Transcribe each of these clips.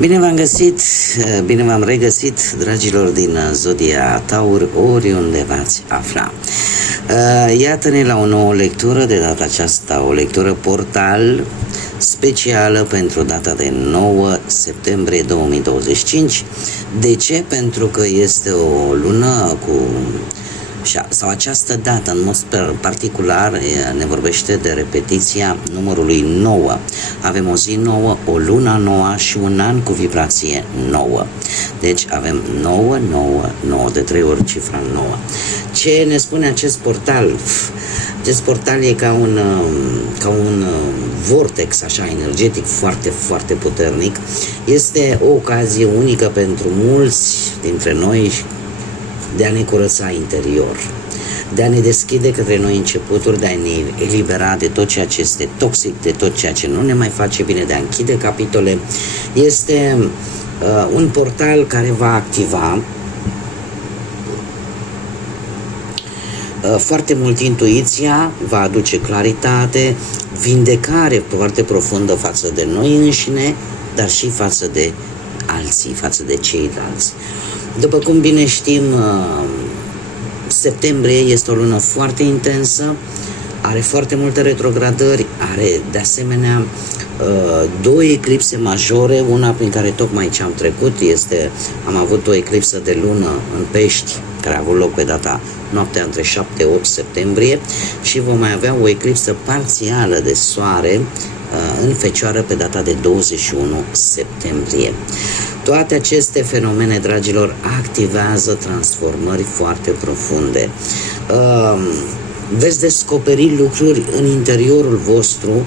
Bine v-am găsit, bine v-am regăsit, dragilor din Zodia Taur, oriunde v-ați afla. Iată-ne la o nouă lectură, de data aceasta o lectură portal specială pentru data de 9 septembrie 2025. De ce? Pentru că este o lună sau această dată în mod particular ne vorbește de repetiția numărului 9. Avem o zi nouă, o lună nouă și un an cu vibrație nouă. Deci avem 9, 9, 9, de 3 ori cifra 9. Ce ne spune acest portal? Acest portal e ca un vortex așa energetic foarte, foarte puternic. Este o ocazie unică pentru mulți dintre noi de a ne curăța interior, de a ne deschide către noi începuturi, de a ne elibera de tot ceea ce este toxic, de tot ceea ce nu ne mai face bine, de a închide capitole. Este un portal care va activa foarte mult intuiția, va aduce claritate, vindecare foarte profundă față de noi înșine, dar și față de alții, față de ceilalți. După cum bine știm, septembrie este o lună foarte intensă, are foarte multe retrogradări, are de asemenea două eclipse majore, una prin care tocmai ce am trecut am avut o eclipsă de lună în Pești, care a avut loc pe noaptea între 7-8 septembrie, și vom mai avea o eclipsă parțială de soare în Fecioară pe data de 21 septembrie. Toate aceste fenomene, dragilor, activează transformări foarte profunde. Veți descoperi lucruri în interiorul vostru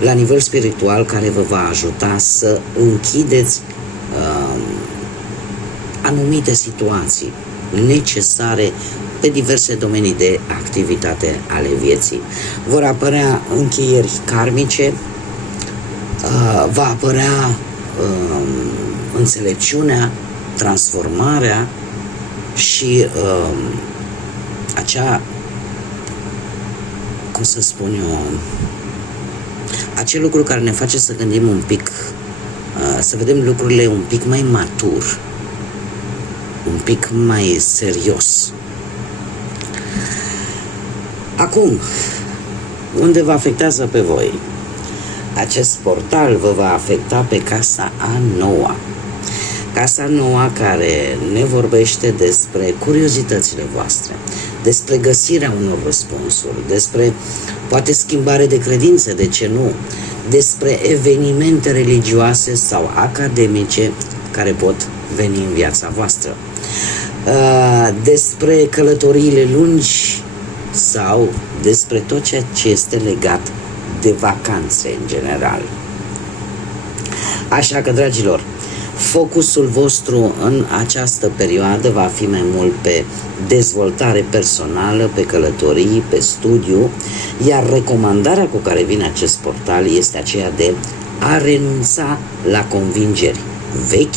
la nivel spiritual care vă va ajuta să închideți anumite situații necesare pe diverse domenii de activitate ale vieții. Vor apărea încheieri karmice, va apărea înțelepciunea, transformarea și acel lucru care ne face să gândim un pic, să vedem lucrurile un pic mai matur, un pic mai serios. Acum, unde vă afectează pe voi? Acest portal vă va afecta pe casa a noua. Casa noua care ne vorbește despre curiozitățile voastre, despre găsirea unor răspunsuri, despre poate schimbare de credințe, de ce nu, despre evenimente religioase sau academice care pot veni în viața voastră, despre călătoriile lungi sau despre tot ceea ce este legat de vacanțe în general. Așa că, dragilor, focusul vostru în această perioadă va fi mai mult pe dezvoltare personală, pe călătorii, pe studiu, iar recomandarea cu care vine acest portal este aceea de a renunța la convingeri vechi,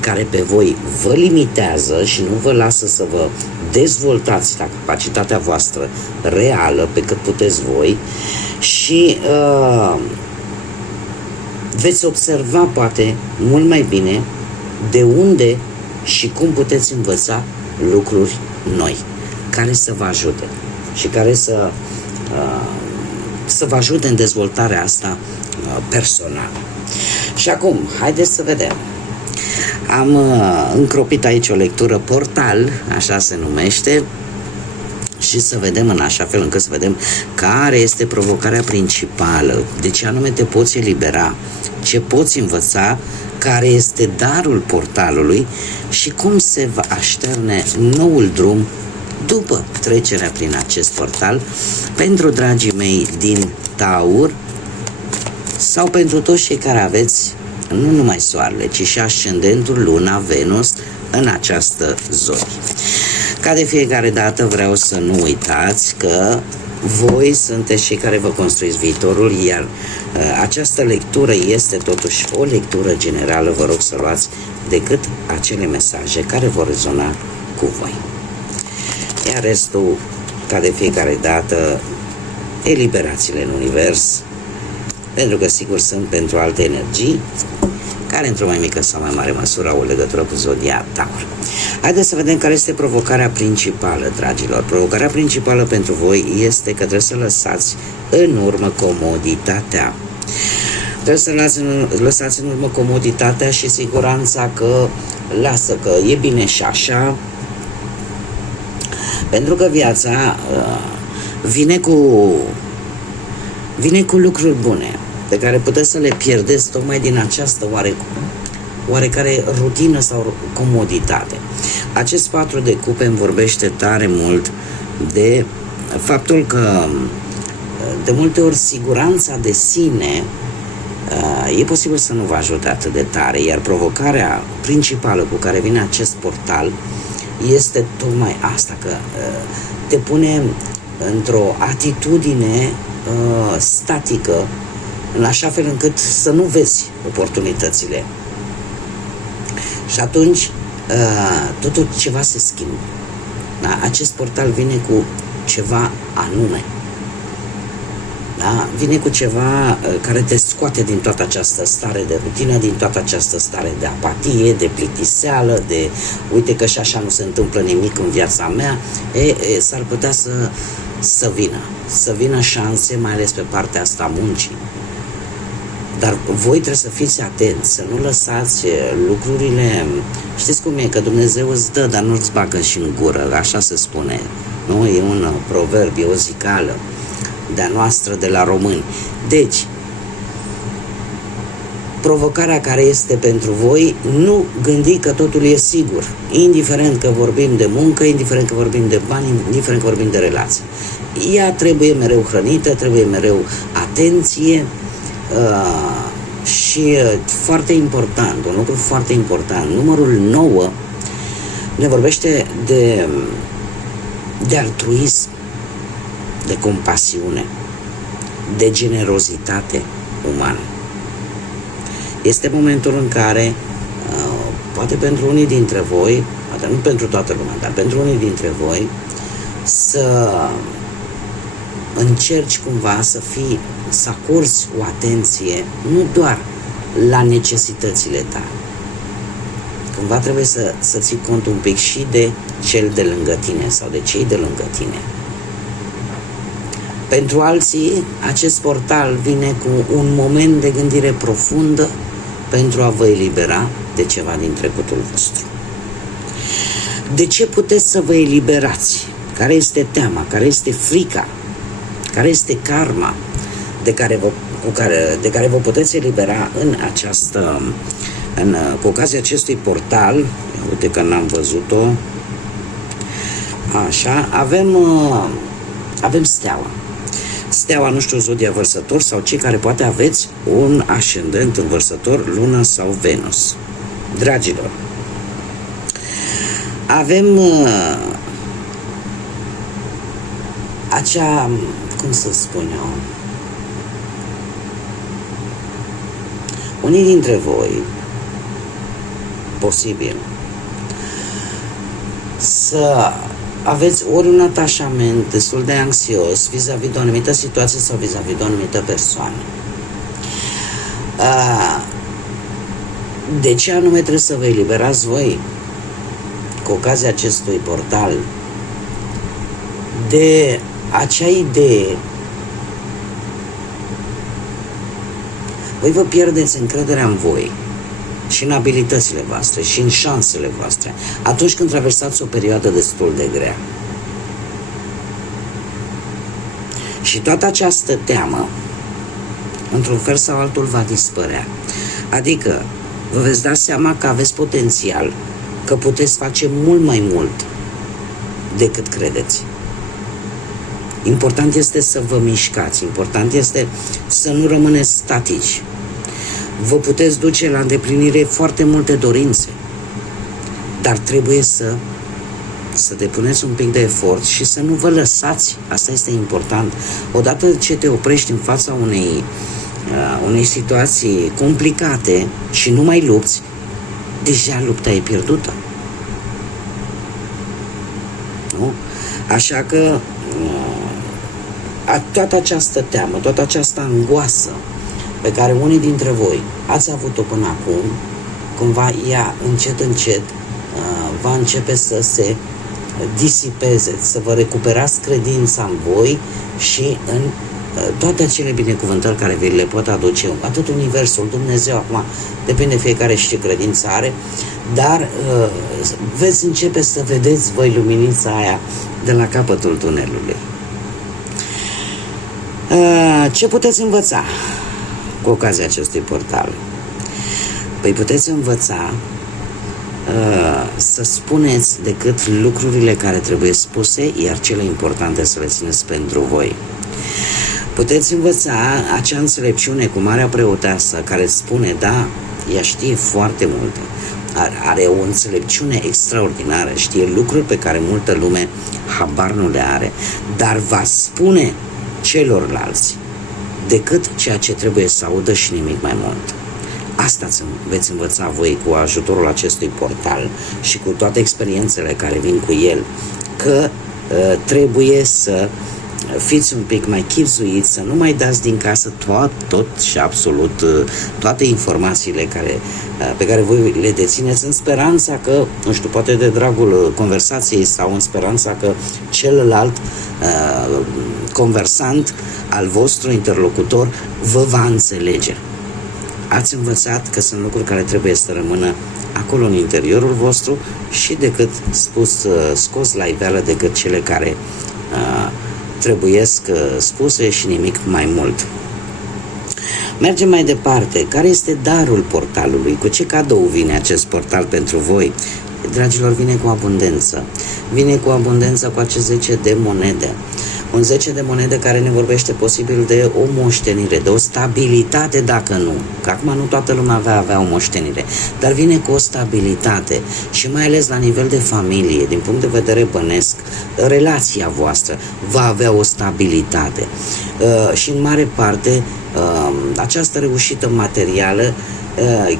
care pe voi vă limitează și nu vă lasă să vă dezvoltați la capacitatea voastră reală pe cât puteți voi și veți observa poate mult mai bine de unde și cum puteți învăța lucruri noi care să vă ajute și care să vă ajute în dezvoltarea asta personală. Și acum, haideți să vedem. Am încropit aici o lectură portal, așa se numește, și să vedem în așa fel încât să vedem care este provocarea principală, de ce anume te poți elibera, ce poți învăța, care este darul portalului și cum se va așterne noul drum după trecerea prin acest portal pentru dragii mei din Taur sau pentru toți cei care aveți nu numai soarele, ci și ascendentul, luna, Venus în această zonă. Ca de fiecare dată vreau să nu uitați că voi sunteți cei care vă construiți viitorul, iar această lectură este totuși o lectură generală. Vă rog să luați decât acele mesaje care vor rezona cu voi. Iar restul, ca de fiecare dată, eliberați-le în univers, pentru că sigur sunt pentru alte energii care într-o mai mică sau mai mare măsură au o legătură cu zodia Taur. Haideți să vedem care este provocarea principală, dragilor. Provocarea principală pentru voi este că trebuie să lăsați în urmă comoditatea. Trebuie să lăsați în urmă comoditatea și siguranța că lasă, că e bine și așa, pentru că viața vine cu lucruri bune pe care puteți să le pierdeți tocmai din această oarecare rutină sau comoditate. Acest 4 de cupe îmi vorbește tare mult de faptul că de multe ori siguranța de sine e posibil să nu vă ajute atât de tare, iar provocarea principală cu care vine acest portal este tocmai asta, că te pune într-o atitudine statică, în așa fel încât să nu vezi oportunitățile. Și atunci totul ceva se schimbă. Da? Acest portal vine cu ceva anume. Da? Vine cu ceva care te scoate din toată această stare de rutină, din toată această stare de apatie, de plictiseală, de uite că și așa nu se întâmplă nimic în viața mea. S-ar putea să vină șanse, mai ales pe partea asta a muncii. Dar voi trebuie să fiți atenți, să nu lăsați lucrurile. Știți cum e, că Dumnezeu îți dă, dar nu-ți bagă și în gură, așa se spune. Nu? E un proverb, e o zicală de-a noastră, de la români. Deci, provocarea care este pentru voi, nu gândi că totul e sigur, indiferent că vorbim de muncă, indiferent că vorbim de bani, indiferent că vorbim de relații. Ea trebuie mereu hrănită, trebuie mereu atenție. Și foarte important, un lucru foarte important, numărul 9 ne vorbește de altruism, de compasiune, de generozitate umană. Este momentul în care, poate pentru unii dintre voi, poate nu pentru toată lumea, dar pentru unii dintre voi, să încerci cumva să acorzi o atenție nu doar la necesitățile tale. Cumva trebuie să ții cont un pic și de cel de lângă tine sau de cei de lângă tine. Pentru alții, acest portal vine cu un moment de gândire profundă pentru a vă elibera de ceva din trecutul vostru. De ce puteți să vă eliberați? Care este teama? Care este frica? Care este karma de care vă puteți elibera cu ocazia acestui portal? Uite că n-am văzut-o. Așa, avem steaua. Steaua, nu știu, zodia Vărsător sau cei care poate aveți un ascendent în Vărsător, Luna sau Venus. Dragilor, avem acea, cum să spun eu, unii dintre voi, posibil, să aveți ori un atașament destul de anxios vis-a-vis de o anumită situație sau vis-a-vis de o anumită persoană. De ce anume trebuie să vă eliberați voi cu ocazia acestui portal de acea idee? Voi vă pierdeți încrederea în voi și în abilitățile voastre și în șansele voastre atunci când traversați o perioadă destul de grea. Și toată această teamă, într-un fel sau altul, va dispărea. Adică vă veți da seama că aveți potențial, că puteți face mult mai mult decât credeți. Important este să vă mișcați, important este să nu rămâneți statici. Vă puteți duce la îndeplinire foarte multe dorințe, dar trebuie să depuneți un pic de efort și să nu vă lăsați. Asta este important. Odată ce te oprești în fața unei situații complicate și nu mai lupți, deja lupta e pierdută. Nu? Așa că toată această teamă, toată această angoasă pe care unii dintre voi ați avut-o până acum, cumva ea încet, încet va începe să se disipeze, să vă recuperați credința în voi și în toate acele binecuvântări care vi le pot aduce atât Universul, Dumnezeu, acum depinde fiecare și ce credință are, dar veți începe să vedeți voi luminița aia de la capătul tunelului. Ce puteți învăța cu ocazia acestui portal? Păi puteți învăța să spuneți decât lucrurile care trebuie spuse, iar cele importante să le țineți pentru voi. Puteți învăța acea înțelepciune cu Marea Preoteasă care îți spune, da, ea știe foarte multe, are o înțelepciune extraordinară, știe lucruri pe care multă lume habar nu le are, dar va spune celorlalți decât ceea ce trebuie să audă și nimic mai mult. Asta veți învăța voi cu ajutorul acestui portal și cu toate experiențele care vin cu el, că trebuie să fiți un pic mai chibzuiți, să nu mai dați din casă tot și absolut toate informațiile pe care voi le dețineți în speranța că, nu știu, poate de dragul conversației sau în speranța că celălalt conversant al vostru interlocutor vă va înțelege. Ați învățat că sunt lucruri care trebuie să rămână acolo în interiorul vostru și decât scos la iveală decât cele care trebuiesc spuse și nimic mai mult. Mergem mai departe. Care este darul portalului? Cu ce cadou vine acest portal pentru voi? Dragilor, vine cu abundență. Vine cu abundență cu acest 10 de monede. Un 10 de monede care ne vorbește posibil de o moștenire, de o stabilitate dacă nu. Că acum nu toată lumea va avea o moștenire, dar vine cu o stabilitate și mai ales la nivel de familie, din punct de vedere bănesc, relația voastră va avea o stabilitate. Și în mare parte această reușită materială,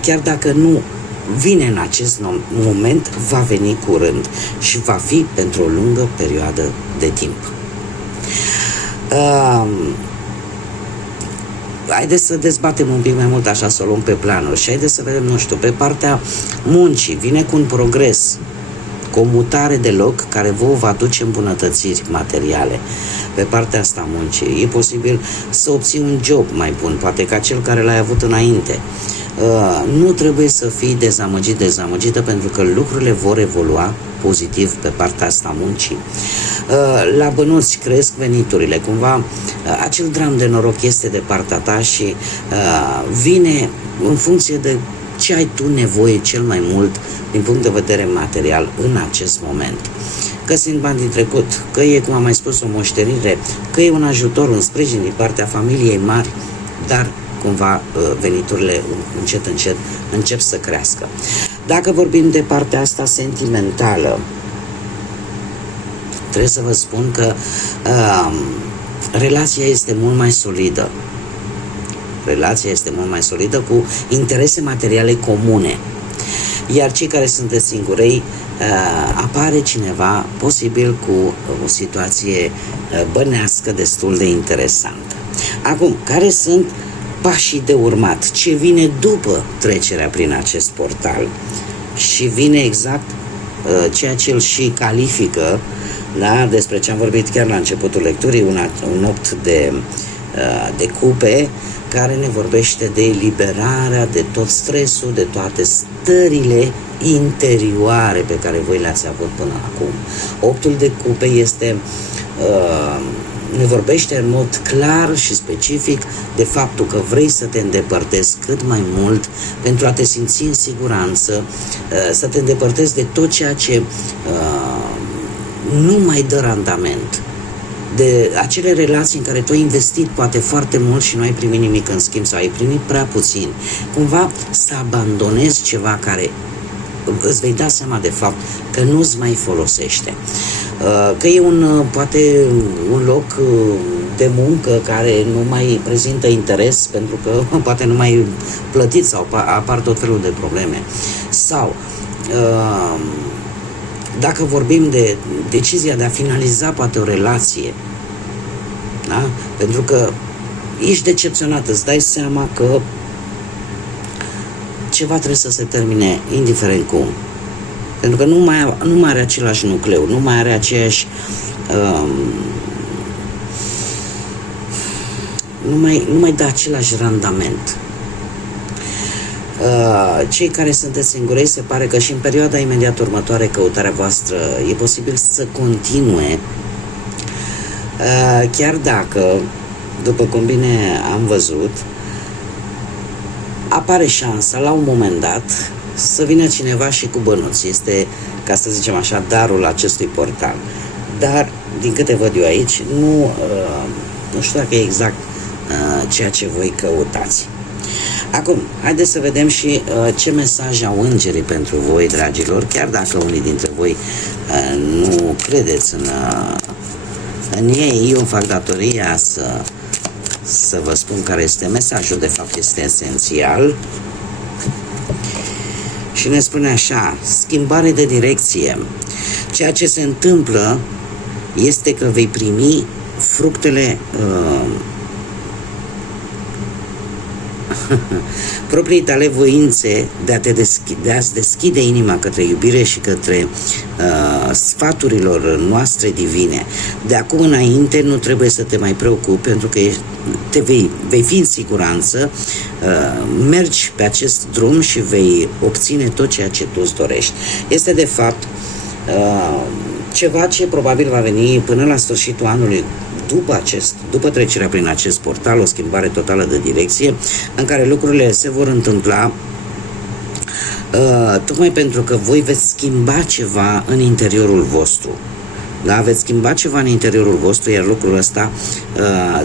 chiar dacă nu vine în acest moment, va veni curând și va fi pentru o lungă perioadă de timp. Haideți să dezbatem un pic mai mult așa, să o luăm pe planuri și haideți să vedem, nu știu, pe partea muncii vine cu un progres, cu o mutare de loc care vă va aduce îmbunătățiri materiale. Pe partea asta muncii e posibil să obții un job mai bun, poate ca cel care l-ai avut înainte. Nu trebuie să fii dezamăgită pentru că lucrurile vor evolua pozitiv pe partea asta muncii. La bănuți cresc veniturile, cumva acel dram de noroc este de partea ta și vine în funcție de ce ai tu nevoie cel mai mult din punct de vedere material în acest moment. Că sunt bani din trecut, că e, cum am mai spus, o moștenire, că e un ajutor, un sprijin din partea familiei mari, dar cumva veniturile încet, încet încep să crească. Dacă vorbim de partea asta sentimentală, trebuie să vă spun că relația este mult mai solidă. Relația este mult mai solidă cu interese materiale comune. Iar cei care sunteți singurei, apare cineva posibil cu o situație bănească destul de interesantă. Acum, care sunt pașii de urmat? Ce vine după trecerea prin acest portal? Și vine exact ceea ce îl și califică, da, despre ce am vorbit chiar la începutul lecturii, un 8 de cupe, care ne vorbește de eliberarea de tot stresul, de toate stările interioare pe care voi le-ați avut până acum. 8-ul de cupe este ne vorbește în mod clar și specific de faptul că vrei să te îndepărtezi cât mai mult pentru a te simți în siguranță, să te îndepărtezi de tot ceea ce nu mai dă randament, de acele relații în care tu ai investit poate foarte mult și nu ai primit nimic în schimb sau ai primit prea puțin. Cumva să abandonezi ceva care îți vei da seama de fapt că nu-ți mai folosește. Că e poate un loc de muncă care nu mai prezintă interes pentru că poate nu mai plătit sau apar tot felul de probleme. Sau dacă vorbim de decizia de a finaliza poate o relație, da? Pentru că ești decepționat, îți dai seama că ceva trebuie să se termine indiferent cum. Pentru că nu mai are același nucleu, nu mai are aceeași nu mai dă același randament. Cei care sunteți singurei, se pare că și în perioada imediat următoare căutarea voastră e posibil să continue, chiar dacă, după cum bine am văzut, apare șansa la un moment dat să vină cineva și cu bănuți. Este, ca să zicem așa, darul acestui portal. Dar, din câte văd eu aici, nu știu dacă e exact ceea ce voi căutați. Acum, haideți să vedem și ce mesaj au îngerii pentru voi, dragilor, chiar dacă unii dintre voi nu credeți în ei. Eu îmi fac datoria să vă spun care este mesajul, de fapt este esențial. Și ne spune așa: schimbare de direcție. Ceea ce se întâmplă este că vei primi fructele proprii tale voințe de a-ți deschide inima către iubire și către sfaturilor noastre divine. De acum înainte nu trebuie să te mai preocupi, pentru că vei fi în siguranță, mergi pe acest drum și vei obține tot ceea ce tu îți dorești. Este de fapt ceva ce probabil va veni până la sfârșitul anului, după trecerea prin acest portal, o schimbare totală de direcție, în care lucrurile se vor întâmpla tocmai pentru că voi veți schimba ceva în interiorul vostru. Da? Veți schimba ceva în interiorul vostru, iar lucrul ăsta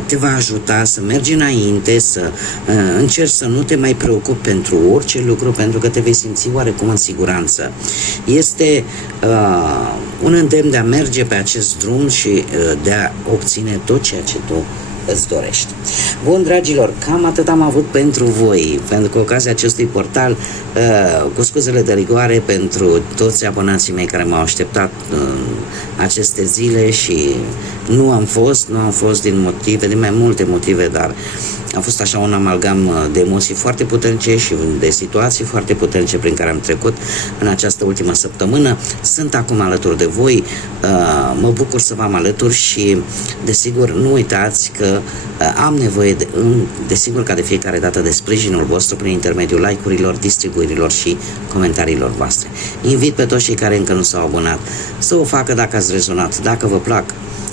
te va ajuta să mergi înainte, să încerci să nu te mai preocupi pentru orice lucru, pentru că te vei simți oarecum în siguranță. Este un îndemn de a merge pe acest drum și de a obține tot ceea ce tu îți dorești. Bun, dragilor, cam atât am avut pentru voi, pentru că ocazia acestui portal, cu scuzele de rigoare pentru toți abonații mei care m-au așteptat aceste zile și nu am fost din mai multe motive, dar a fost așa un amalgam de emoții foarte puternice și de situații foarte puternice prin care am trecut în această ultimă săptămână. Sunt acum alături de voi, mă bucur să vă am alături și desigur nu uitați că am nevoie desigur ca de fiecare dată de sprijinul vostru prin intermediul like-urilor, distribuirilor și comentariilor voastre. Invit pe toți cei care încă nu s-au abonat să o facă dacă ați rezonat. Dacă vă plac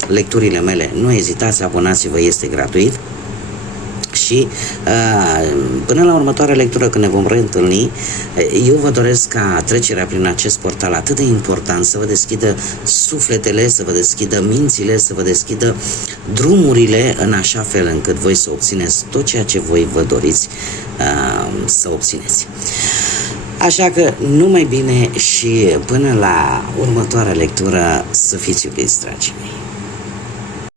lecturile mele, nu ezitați, abonați-vă, este gratuit. Și până la următoarea lectură, când ne vom reîntâlni, eu vă doresc ca trecerea prin acest portal atât de important să vă deschidă sufletele, să vă deschidă mințile, să vă deschidă drumurile în așa fel încât voi să obțineți tot ceea ce voi vă doriți să obțineți. Așa că numai bine și până la următoarea lectură, să fiți iubiți, dragii mei!